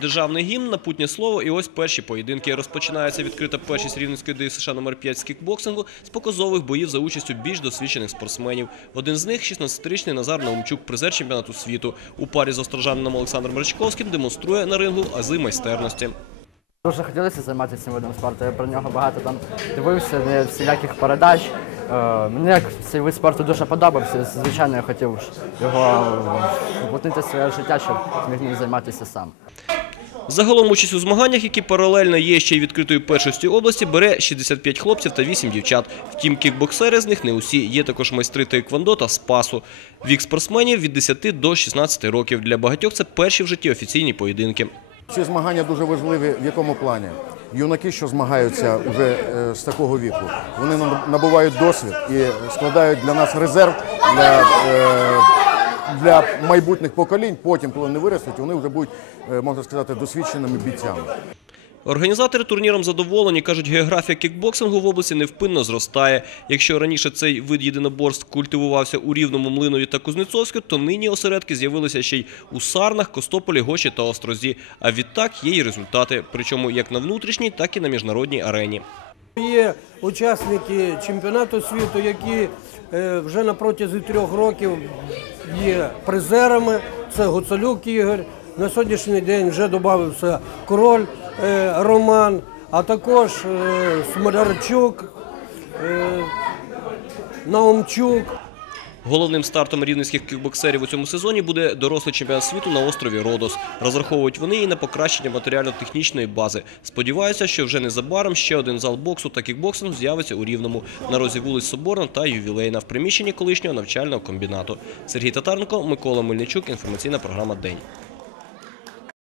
Державний гімн, напутнє слово і ось перші поєдинки. Розпочинається відкрита першість Рівненської ДСШ номер 5 з кікбоксингу з показових боїв за участю більш досвідчених спортсменів. Один з них – 16-річний Назар Наумчук, призер чемпіонату світу. У парі з острожанином Олександром Речковським демонструє на рингу ази майстерності. Дуже хотілося займатися цим видом спорту. Я про нього багато там дивився, не всіляких передач. Е, Мені цей вид спорту дуже подобався. Звичайно, я хотів його вплотнити своє життя, щоб зміг ним займатися сам. Загалом участь у змаганнях, які паралельно є ще й відкритою першості області, бере 65 хлопців та 8 дівчат. Втім, кікбоксери з них не усі. Є також майстри таеквондо та спасу. Вік спортсменів від 10 до 16 років. Для багатьох це перші в житті офіційні поєдинки. Ці змагання дуже важливі в якому плані? Юнаки, що змагаються вже е, з такого віку, вони наб- набувають досвід і складають для нас резерв для, е, для майбутніх поколінь. Потім, коли вони виростуть, вони вже будуть, е, можна сказати, досвідченими бійцями. Організатори турніром задоволені, кажуть, географія кікбоксингу в області невпинно зростає. Якщо раніше цей вид єдиноборств культивувався у Рівному, Млинові та Кузнецовську, то нині осередки з'явилися ще й у Сарнах, Костополі, Гоші та Острозі. А відтак є й результати, причому як на внутрішній, так і на міжнародній арені. Є учасники чемпіонату світу, які е, вже на протязі трьох років є призерами. Це Гуцалюк Ігор. На сьогоднішній день вже додався король е, Роман, а також е, Смолярчук, Наумчук. Головним стартом рівненських кікбоксерів у цьому сезоні буде дорослий чемпіонат світу на острові Родос. Розраховують вони і на покращення матеріально-технічної бази. Сподіваються, що вже незабаром ще один зал боксу та кікбоксингу з'явиться у Рівному на розі вулиць Соборна та Ювілейна в приміщенні колишнього навчального комбінату. Сергій Татаренко, Микола Мельничук. Інформаційна програма День.